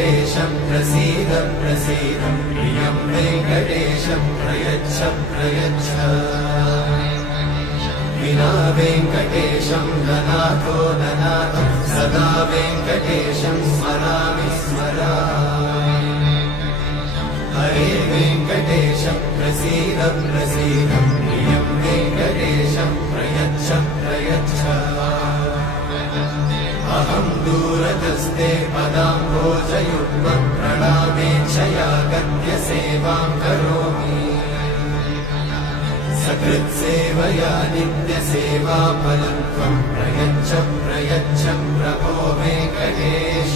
वेङ्कटेशं प्रसीद प्रसीद प्रियं वेङ्कटेशं प्रयच्छ प्रयच्छ विना वेङ्कटेशं ननाथो ननाथ सदा वेङ्कटेशं स्मरामि स्मरामि हरे वेङ्कटेश प्रसीद प्रसीद प्रियं वेङ्कटेशं प्रयच्छ प्रयच्छ अहं दूरतस्ते पदाम्भोजयुग्मं प्रणामेच्छया गत्य सेवां करोमि सकृत्सेवया नित्यसेवाफलं त्वं प्रयच्छ प्रयच्छ प्रभो वेङ्कटेश।